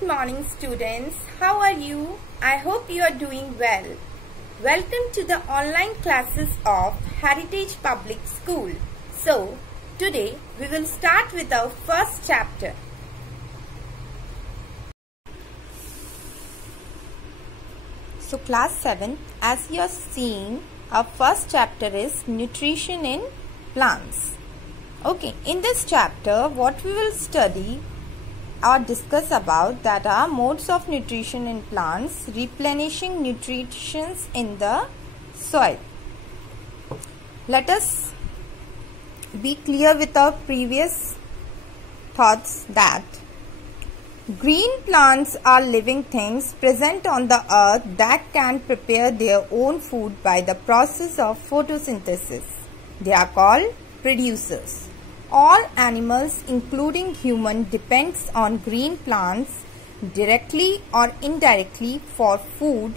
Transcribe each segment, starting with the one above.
Good morning students, how are you? I hope you are doing well. Welcome to the online classes of Heritage Public School. So, today we will start with our first chapter. So class 7, as you are seeing, our first chapter is Nutrition in Plants. Okay, in this chapter what we will study or discuss about that are modes of nutrition in plants, replenishing nutrients in the soil. Let us be clear with our previous thoughts that green plants are living things present on the earth that can prepare their own food by the process of photosynthesis. They are called producers. All animals, including human, depends on green plants directly or indirectly for food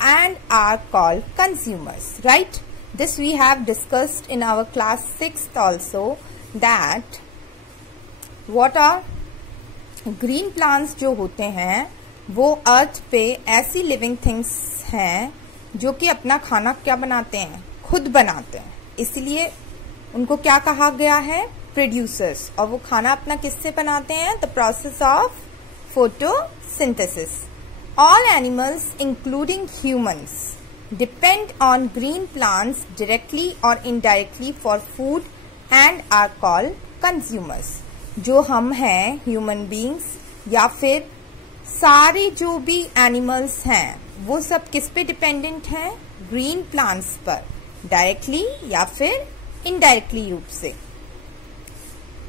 and are called consumers, right? This we have discussed in our class 6th also, that what are green plants जो होते हैं वो अर्थ पे ऐसी living things हैं जो कि अपना खाना क्या बनाते हैं, खुद बनाते हैं, इसलिए उनको क्या कहा गया है, प्रोड्यूसर्स। और वो खाना अपना किससे बनाते हैं, the process of photosynthesis. All animals including humans depend on green plants directly और indirectly for food and are called consumers. जो हम हैं ह्यूमन बींग्स या फिर सारे जो भी एनिमल्स हैं वो सब किस पे डिपेंडेंट हैं, ग्रीन प्लांट्स पर, डायरेक्टली या फिर इनडायरेक्टली रूप से,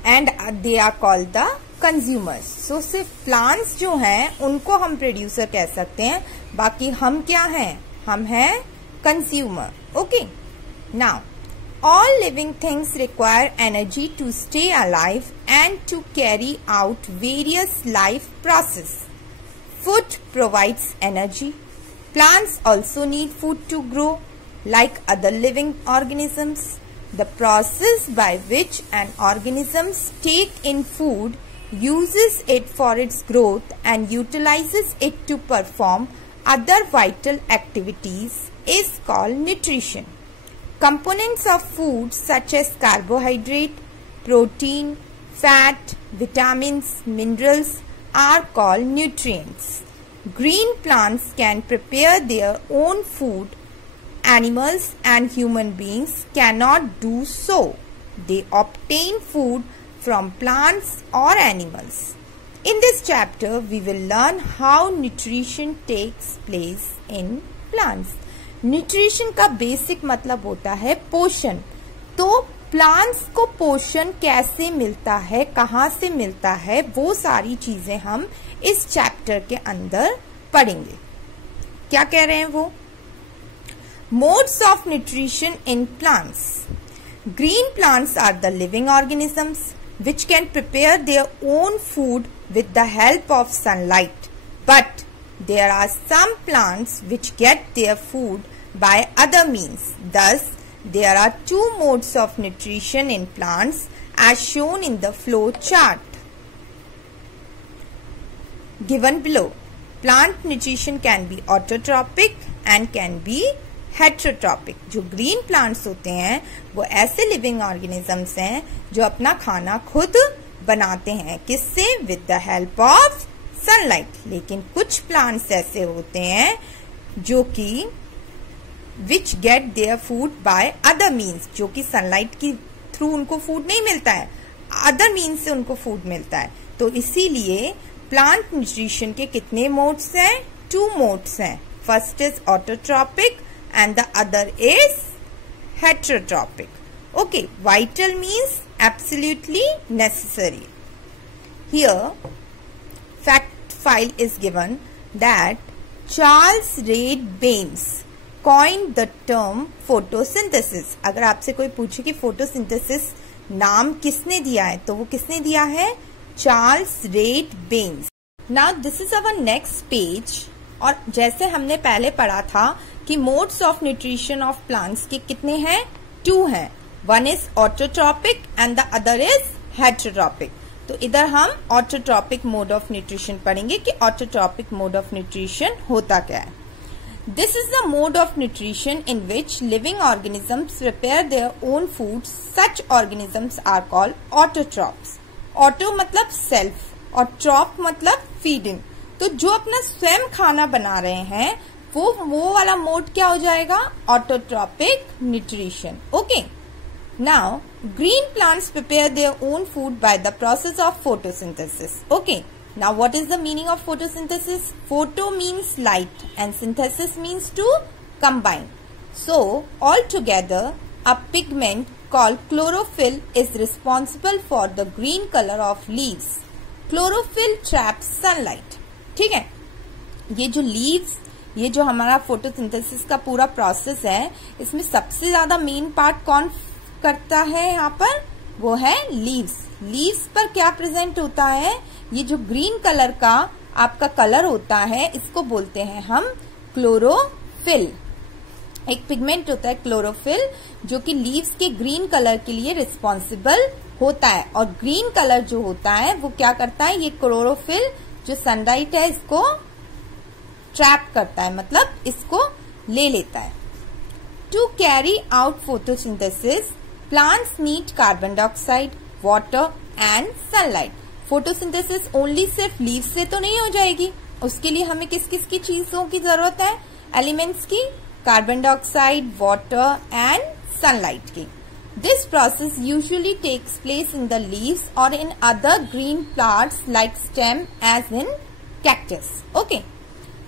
and they are called the consumers. So सिर्फ प्लांट्स जो हैं उनको हम प्रोड्यूसर कह सकते हैं, बाकी हम क्या हैं, हम हैं consumer. Okay, now all living things require energy to stay alive and to carry out various life processes. Food provides energy. Plants also need food to grow like other living organisms. The process by which an organism takes in food, uses it for its growth and utilizes it to perform other vital activities is called nutrition. Components of food such as carbohydrate, protein, fat, vitamins, minerals are called nutrients. Green plants can prepare their own food. Animals and human beings cannot do so. They obtain food from plants or animals. In this chapter, we will learn how nutrition takes place in plants. Nutrition का basic मतलब होता है पोषण। तो plants को पोषण कैसे मिलता है, कहाँ से मिलता है, वो सारी चीजें हम इस चैप्टर के अंदर पढ़ेंगे। क्या कह रहे हैं वो, modes of nutrition in plants. Green plants are the living organisms which can prepare their own food with the help of sunlight, but there are some plants which get their food by other means. Thus, there are two modes of nutrition in plants as shown in the flow chart given below. Plant nutrition can be autotrophic and can be heterotropic. जो green plants होते हैं वो ऐसे living organisms हैं जो अपना खाना खुद बनाते हैं, किससे, with the help of sunlight. लेकिन कुछ प्लांट्स ऐसे होते हैं जो कि which get their food by other means, जो कि सनलाइट की थ्रू उनको फूड नहीं मिलता है, अदर मीन्स से उनको फूड मिलता है। तो इसीलिए प्लांट न्यूट्रिशन के कितने मोड्स हैं, 2 मोड्स हैं। First is autotrophic and the other is heterotrophic. Okay, vital means absolutely necessary. Here fact file is given that Charles Reid Baines coined the term photosynthesis. अगर आपसे कोई पूछे कि photosynthesis नाम किसने दिया है तो वो किसने दिया है, Charles Reid Baines. Now this is our next page. और जैसे हमने पहले पढ़ा था कि modes of nutrition of plants के कितने हैं, 2 हैं. One is autotrophic and the other is heterotropic. तो इधर हम ऑटोट्रॉपिक मोड ऑफ न्यूट्रिशन पढ़ेंगे कि ऑटोट्रॉपिक मोड ऑफ न्यूट्रिशन होता क्या है। This is the mode of nutrition in which living organisms prepare their own food. Such organisms are called autotrophs. Auto मतलब self और ट्रॉप मतलब फीडिंग। तो जो अपना स्वयं खाना बना रहे हैं वो वाला मोड क्या हो जाएगा, autotrophic nutrition. Okay, now green plants prepare their own food by the process of photosynthesis. Okay, now what is the meaning of photosynthesis? Photo means light and synthesis means to combine. So altogether a pigment called chlorophyll is responsible for the green color of leaves. Chlorophyll traps sunlight. ठीक है, ये जो leaves, ये जो हमारा photosynthesis का पूरा process है, इसमें सबसे ज्यादा मेन पार्ट कौन करता है यहाँ पर, वो है लीव्स। लीव्स पर क्या प्रेजेंट होता है, ये जो ग्रीन कलर का आपका कलर होता है इसको बोलते हैं हम क्लोरोफिल। एक पिगमेंट होता है क्लोरोफिल जो कि लीव्स के ग्रीन कलर के लिए रिस्पॉन्सिबल होता है। और ग्रीन कलर जो होता है वो क्या करता है, ये क्लोरोफिल जो सनलाइट है इसको ट्रैप करता है, मतलब इसको ले लेता है। To carry out photosynthesis plants need carbon dioxide, water and sunlight. Photosynthesis only सिर्फ लीव से तो नहीं हो जाएगी, उसके लिए हमें किस किस की चीजों की जरूरत है, एलिमेंट्स की, carbon dioxide, water and sunlight की। This process usually takes place in the leaves और in other green plants like stem as in cactus. Okay,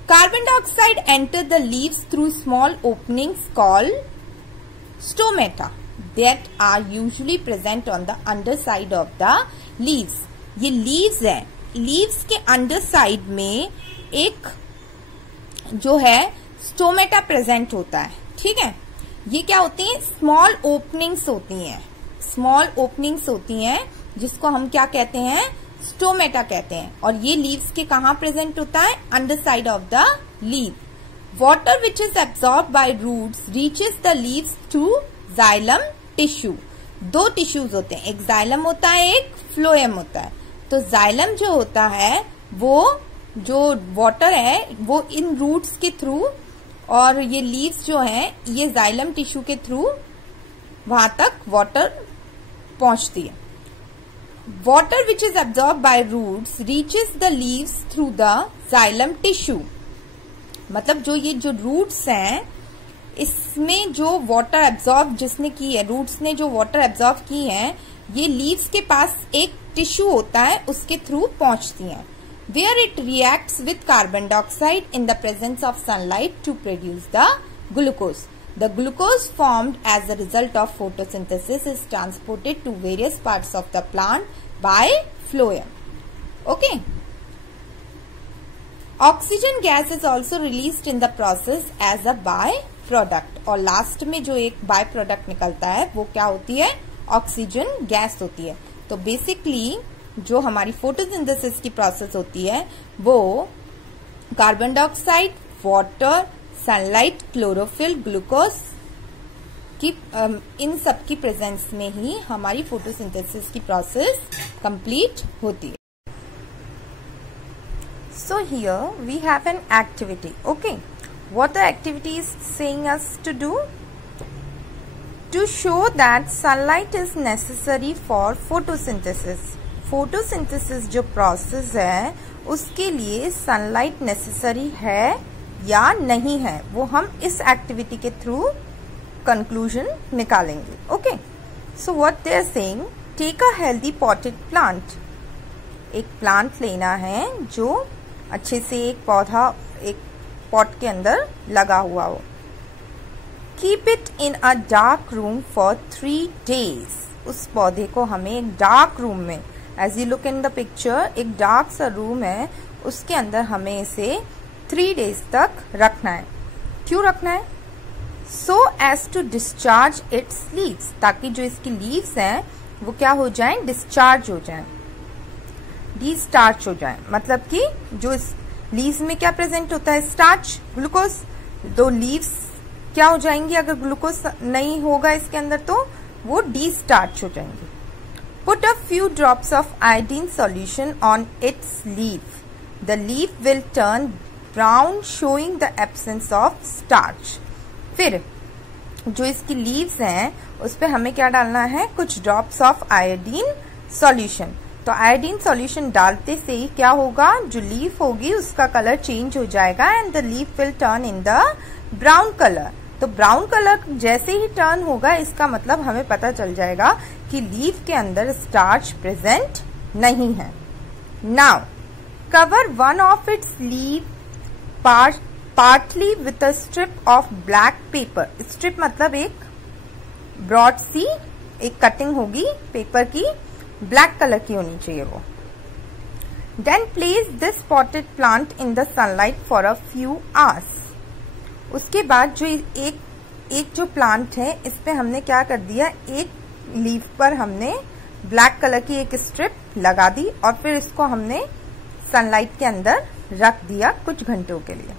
carbon dioxide enter the leaves through small openings called stomata that are usually present on the underside of the leaves. ये leaves है, leaves के underside में एक जो है stomata present होता है। ठीक है, ये क्या होती है, स्मॉल ओपनिंग्स होती हैं, स्मॉल ओपनिंग्स होती हैं जिसको हम क्या कहते हैं, स्टोमेटा कहते हैं। और ये लीव्स के कहाँ प्रेजेंट होता है, underside of the leaf. Water which is absorb by roots reaches the leaves through xylem tissue. दो टिश्यूज होते हैं, एक जाइलम होता है, एक फ्लोएम होता है। तो जाइलम जो होता है वो जो वाटर है वो इन रूट्स के थ्रू, और ये लीव्स जो हैं ये जाइलम टिश्यू के थ्रू वहां तक वाटर पहुंचती है। Water which is absorb by roots reaches the leaves through the xylem tissue. मतलब जो ये जो रूट्स हैं इसमें जो वाटर एब्जॉर्ब जिसने की है, रूट्स ने जो वाटर एब्जॉर्ब की है, ये लीव्स के पास एक टिश्यू होता है उसके थ्रू पहुंचती हैं, where it reacts with carbon dioxide in the presence of sunlight to produce the glucose. The glucose formed as the result of photosynthesis is transported to various parts of the plant by phloem. Okay, oxygen gas is also released in the process as a by product. और last में जो एक by product निकलता है वो क्या होती है, ऑक्सीजन गैस होती है। तो बेसिकली जो हमारी फोटोसिंथेसिस की प्रोसेस होती है वो carbon dioxide, water, sunlight, chlorophyll, glucose की इन सब की प्रेजेंस में ही हमारी फोटोसिंथेसिस की प्रोसेस कंप्लीट होती है। So here we have an activity. Okay, what the activity is saying us to do? To show that sunlight is necessary for photosynthesis. Photosynthesis जो process है उसके लिए sunlight necessary है या नहीं है, वो हम इस activity के through conclusion निकालेंगे. Okay, so what they are saying, take a healthy potted plant. एक plant लेना है जो अच्छे से एक पौधा एक पॉट के अंदर लगा हुआ हो. Keep it in a dark room for 3 days. उस पौधे को हमें एक डार्क रूम में, as you look in the picture, एक डार्क सा रूम है, उसके अंदर हमें इसे 3 days तक रखना है. क्यों रखना है? So as to discharge its leaves, ताकि जो इसकी लीव्स हैं वो क्या हो जाएं, डिस्चार्ज हो जाएं, डिस्टार्च हो जाए. मतलब कि जो इस लीव्स में क्या प्रेजेंट होता है, स्टार्च, ग्लूकोज. तो लीव्स क्या हो जाएंगी, अगर ग्लूकोज नहीं होगा इसके अंदर तो वो डिस्टार्च हो जाएंगी. Put a few drops of iodine solution on its leaf. The leaf will turn brown, showing the absence of starch. फिर जो इसकी लीव्स हैं उस पे हमें क्या डालना है, कुछ ड्रॉप्स ऑफ आयोडीन सॉल्यूशन। तो आयोडीन सॉल्यूशन डालते से ही क्या होगा, जो लीफ होगी उसका कलर चेंज हो जाएगा and the leaf will turn in the brown colour. तो ब्राउन कलर जैसे ही टर्न होगा इसका मतलब हमें पता चल जाएगा कि लीफ के अंदर स्टार्च प्रेजेंट नहीं है। Now cover one of its leaf partly with a strip of black pepper. Strip मतलब एक ब्रॉड सी एक कटिंग होगी पेपर की, ब्लैक कलर की होनी चाहिए वो। Then place this potted plant in the sunlight for a few hours. उसके बाद जो एक जो प्लांट है इस पे हमने क्या कर दिया, एक लीफ पर हमने ब्लैक कलर की एक स्ट्रिप लगा दी और फिर इसको हमने सनलाइट के अंदर रख दिया कुछ घंटों के लिए।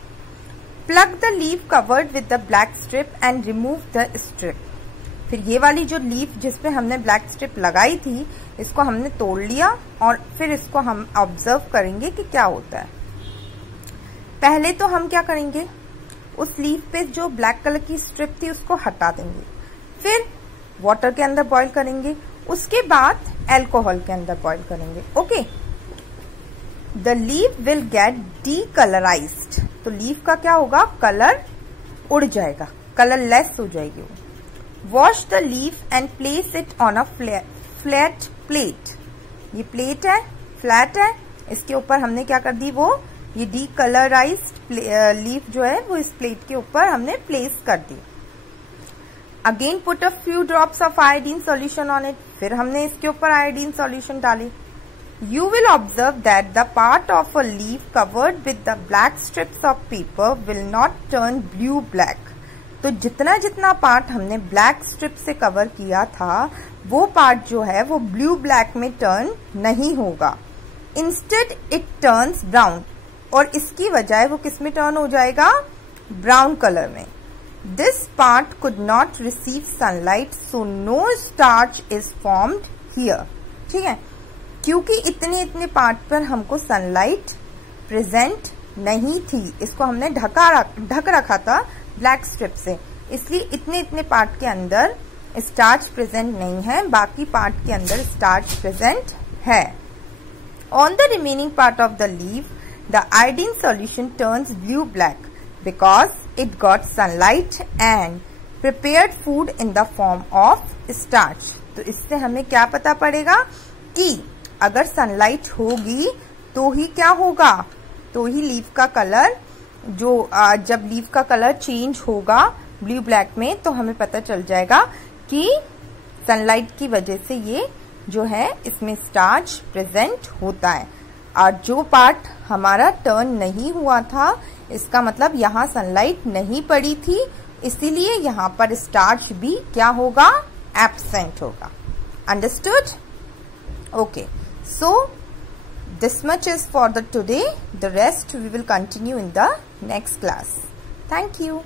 Plug the leaf covered with the black strip and remove the strip. फिर ये वाली जो लीफ जिसपे हमने ब्लैक स्ट्रिप लगाई थी इसको हमने तोड़ लिया और फिर इसको हम ऑब्जर्व करेंगे कि क्या होता है। पहले तो हम क्या करेंगे, उस लीफ पे जो ब्लैक कलर की स्ट्रिप थी उसको हटा देंगे, फिर वाटर के अंदर बॉईल करेंगे, उसके बाद अल्कोहल के अंदर बॉईल करेंगे। Okay, the leaf will get decolourised. तो लीफ का क्या होगा, कलर उड़ जाएगा, कलर लेस हो जाएगी वो। Wash the leaf and place it on a flat plate. ये प्लेट है, फ्लैट है, इसके ऊपर हमने क्या कर दी, वो ये डीकलराइज्ड लीफ जो है वो इस प्लेट के ऊपर हमने प्लेस कर दी। Again put a few drops of iodine solution on it. फिर हमने इसके ऊपर आयोडीन सॉल्यूशन डाली। You will observe that the part of a leaf covered with the black strips of paper will not turn blue black. तो जितना जितना part हमने black strip से कवर किया था वो पार्ट जो है वो ब्लू ब्लैक में टर्न नहीं होगा। इंस्टेड इट टर्न्स ब्राउन, और इसकी बजाय वो किस में टर्न हो जाएगा, ब्राउन कलर में। This part could not receive sunlight so no starch is formed here. ठीक है, क्योंकि इतने पार्ट पर हमको सनलाइट प्रेजेंट नहीं थी, इसको हमने ढक रखा था ब्लैक स्ट्रिप से, इसलिए इतने पार्ट के अंदर स्टार्च प्रेजेंट नहीं है, बाकी पार्ट के अंदर स्टार्च प्रेजेंट है। On the remaining part of the leaf the iodine solution turns blue black because it got sunlight and prepared food in the form of starch. तो इससे हमें क्या पता पड़ेगा कि अगर सनलाइट होगी तो ही क्या होगा, तो ही लीफ का कलर जो जब लीफ का कलर चेंज होगा ब्लू ब्लैक में तो हमें पता चल जाएगा कि सनलाइट की वजह से ये जो है इसमें स्टार्च प्रेजेंट होता है। और जो पार्ट हमारा टर्न नहीं हुआ था इसका मतलब यहाँ सनलाइट नहीं पड़ी थी, इसीलिए यहाँ पर स्टार्च भी क्या होगा, एब्सेंट होगा। Understood? Okay, so this much is for the today. The rest we will continue in the next class. Thank you.